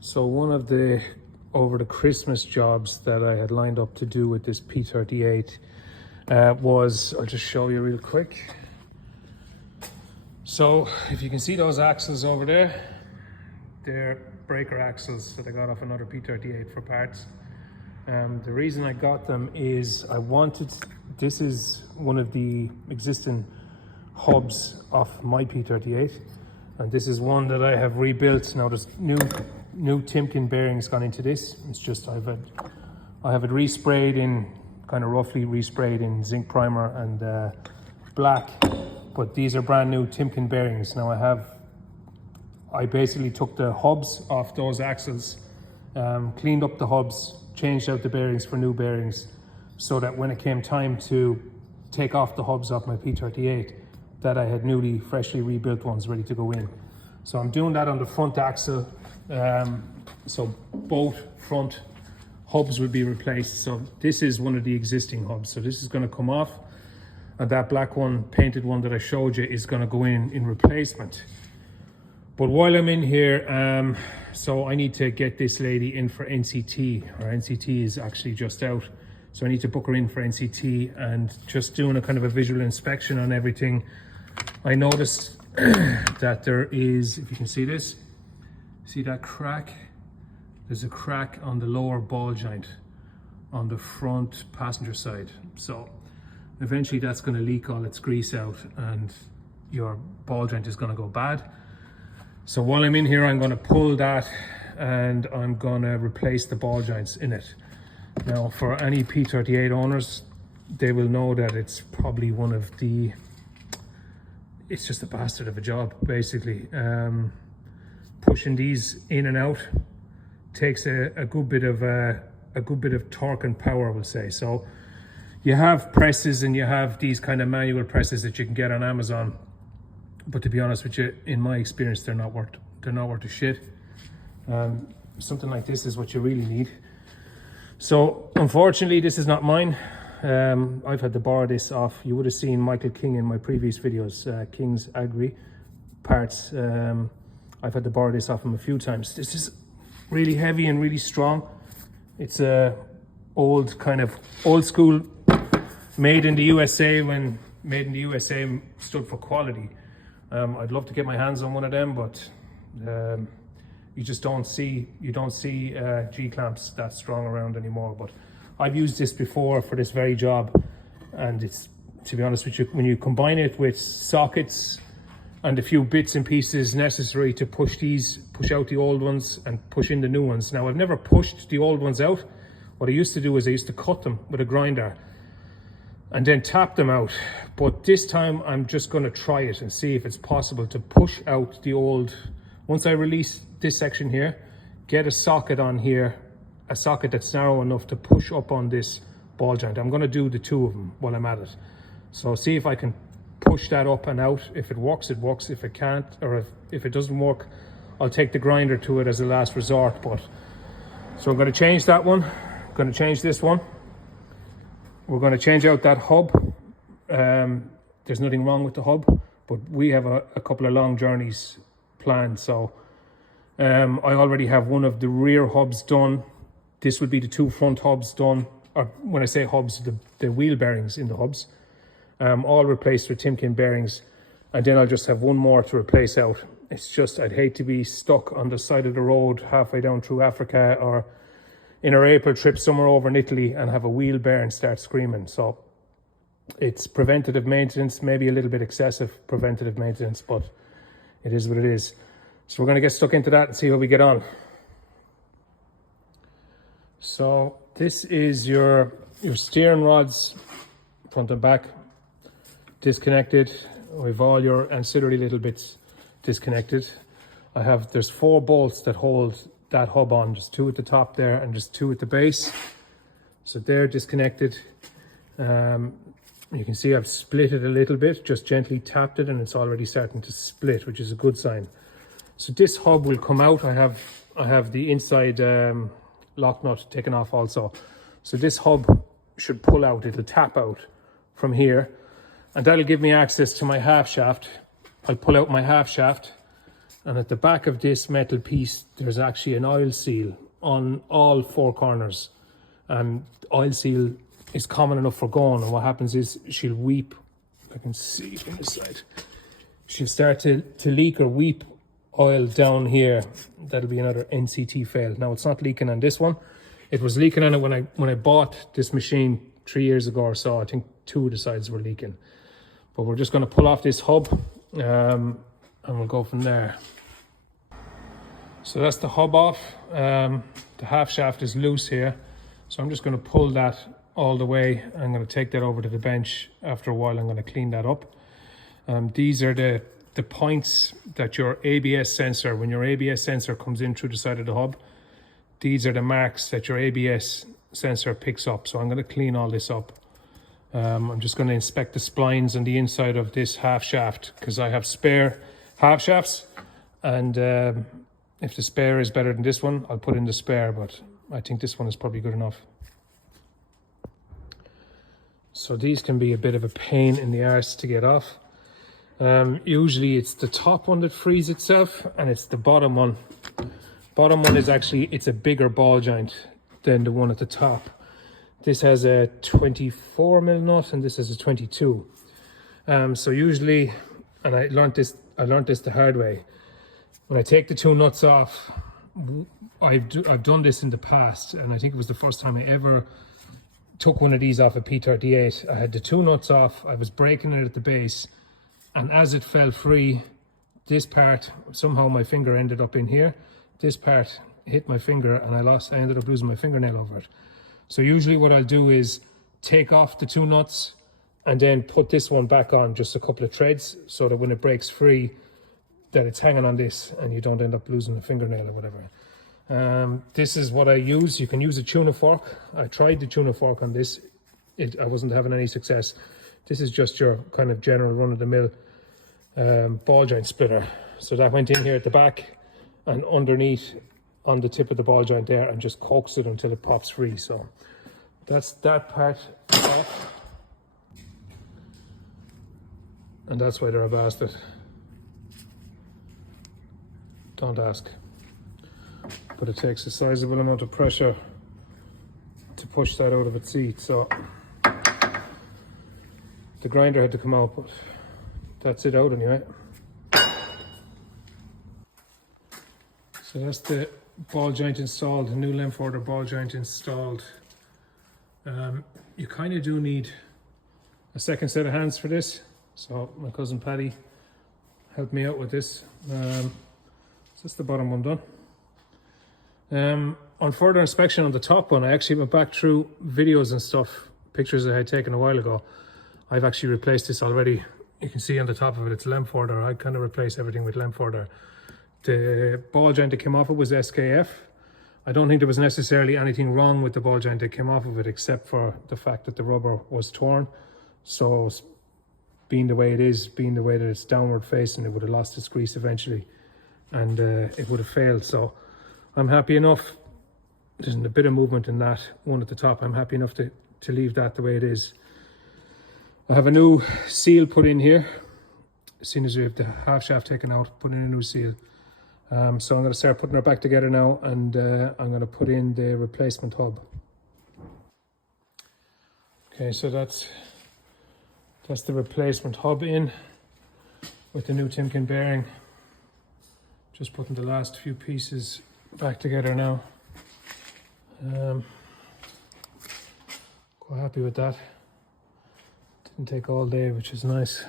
So one of the over the Christmas jobs that I had lined up to do with this P38 was, I'll just show you real quick. So if you can see those axles over there, they're breaker axles that I got off another P38 for parts. The reason I got them is this is one of the existing hubs of my P38, and this is one that I have rebuilt. Now there's new Timken bearings gone into this. It's just I have it resprayed in, kind of roughly resprayed in zinc primer and black, but these are brand new Timken bearings. Now I basically took the hubs off those axles, cleaned up the hubs, changed out the bearings for new bearings, so that when it came time to take off the hubs off my P38, that I had newly, freshly rebuilt ones ready to go in. So I'm doing that on the front axle. So both front hubs will be replaced. So this is one of the existing hubs. So this is going to come off, and that black one, painted one that I showed you, is going to go in replacement. But while I'm in here, so I need to get this lady in for NCT. Our NCT is actually just out. So I need to book her in for NCT, and just doing a kind of a visual inspection on everything, I noticed that there is, if you can see this, see that crack? There's a crack on the lower ball joint on the front passenger side. So eventually that's going to leak all its grease out and your ball joint is going to go bad. So while I'm in here, I'm going to pull that and I'm going to replace the ball joints in it. Now for any P38 owners, they will know that it's probably one of the, it's just a bastard of a job basically. Pushing these in and out takes a good bit of torque and power, I will say. So you have presses and you have these kind of manual presses that you can get on Amazon, but to be honest with you, in my experience, they're not worth a shit. Something like this is what you really need. So unfortunately, this is not mine. I've had to borrow this off. You would have seen Michael King in my previous videos, King's Agri Parts. I've had to borrow this off him a few times. This is really heavy and really strong. It's a kind of old school, made in the USA, when made in the USA stood for quality. I'd love to get my hands on one of them, but you don't see G-clamps that strong around anymore. But I've used this before for this very job, and it's, to be honest with you, when you combine it with sockets and a few bits and pieces necessary to push out the old ones and push in the new ones. Now I've never pushed the old ones out. What I used to do is I used to cut them with a grinder and then tap them out. But this time I'm just going to try it and see if it's possible to push out the old. Once I release this section here, get a socket on here, a socket that's narrow enough to push up on this ball joint. I'm going to do the two of them while I'm at it. So see if I can push that up and out. If it works, it works. If it can't, or if it doesn't work, I'll take the grinder to it as a last resort. But so I'm going to change that one. I'm going to change this one. We're going to change out that hub. There's nothing wrong with the hub, but we have a couple of long journeys planned. So I already have one of the rear hubs done. This would be the two front hubs done. Or when I say hubs, the wheel bearings in the hubs. All replaced with Timken bearings, and then I'll just have one more to replace out. It's just, I'd hate to be stuck on the side of the road halfway down through Africa or in our April trip somewhere over in Italy and have a wheel bearing start screaming. So it's preventative maintenance, maybe a little bit excessive preventative maintenance, but it is what it is. So we're going to get stuck into that and see how we get on. So this is your steering rods, front and back, disconnected. With all your ancillary little bits disconnected. There's 4 bolts that hold that hub on. Just 2 at the top there and just 2 at the base. So they're disconnected. You can see I've split it a little bit, just gently tapped it, and it's already starting to split, which is a good sign. So this hub will come out. I have the inside lock nut taken off also. So this hub should pull out. It'll tap out from here, and that'll give me access to my half shaft. I'll pull out my half shaft And at the back of this metal piece, there's actually an oil seal on all 4 corners. And oil seal is common enough for going. And what happens is she'll weep. I can see from this side. She'll start to leak or weep oil down here. That'll be another NCT fail. Now it's not leaking on this one. It was leaking on it when I bought this machine 3 years ago or so. I think 2 of the sides were leaking. But we're just going to pull off this hub and we'll go from there. So that's the hub off. The half shaft is loose here. So I'm just going to pull that all the way. I'm going to take that over to the bench. After a while, I'm going to clean that up. These are the points that your ABS sensor, when your ABS sensor comes in through the side of the hub, these are the marks that your ABS sensor picks up. So I'm going to clean all this up. I'm just going to inspect the splines on the inside of this half shaft because I have spare half shafts, and if the spare is better than this one, I'll put in the spare, but I think this one is probably good enough. So these can be a bit of a pain in the arse to get off. Usually it's the top one that frees itself, and it's the bottom one. Bottom one is actually, it's a bigger ball joint than the one at the top. This has a 24 mil nut and this has a 22. So usually, and I learned this the hard way. When I take the 2 nuts off, I've done this in the past, and I think it was the first time I ever took one of these off a P38. I had the 2 nuts off, I was breaking it at the base, and as it fell free, this part, somehow my finger ended up in here. This part hit my finger and I ended up losing my fingernail over it. So usually what I'll do is take off the 2 nuts and then put this one back on, just a couple of threads, so that when it breaks free, that it's hanging on this and you don't end up losing a fingernail or whatever. This is what I use. You can use a tuna fork. I tried the tuna fork on this. I wasn't having any success. This is just your kind of general run-of-the-mill ball joint splitter. So that went in here at the back and underneath on the tip of the ball joint there, and just coax it until it pops free. So that's that part off. And that's why they're a bastard. Don't ask. But it takes a sizable amount of pressure to push that out of its seat. So the grinder had to come out, but that's it out anyway. So that's the ball joint installed, the new length order ball joint installed. You kind of do need a second set of hands for this. So my cousin Paddy helped me out with this. So that's the bottom one done. On further inspection on the top one, I actually went back through videos and stuff, pictures I had taken a while ago. I've actually replaced this already. You can see on the top of it, it's length order. I kind of replaced everything with length order. The ball joint that came off it was SKF. I don't think there was necessarily anything wrong with the ball joint that came off of it, except for the fact that the rubber was torn. So being the way it is, being the way that it's downward facing, it would have lost its grease eventually, and it would have failed. So I'm happy enough. There's a bit of movement in that one at the top. I'm happy enough to leave that the way it is. I have a new seal put in here. As soon as we have the half shaft taken out, put in a new seal. So I'm going to start putting her back together now, and I'm going to put in the replacement hub. Okay, so that's the replacement hub in with the new Timken bearing. Just putting the last few pieces back together now. Quite happy with that. Didn't take all day, which is nice.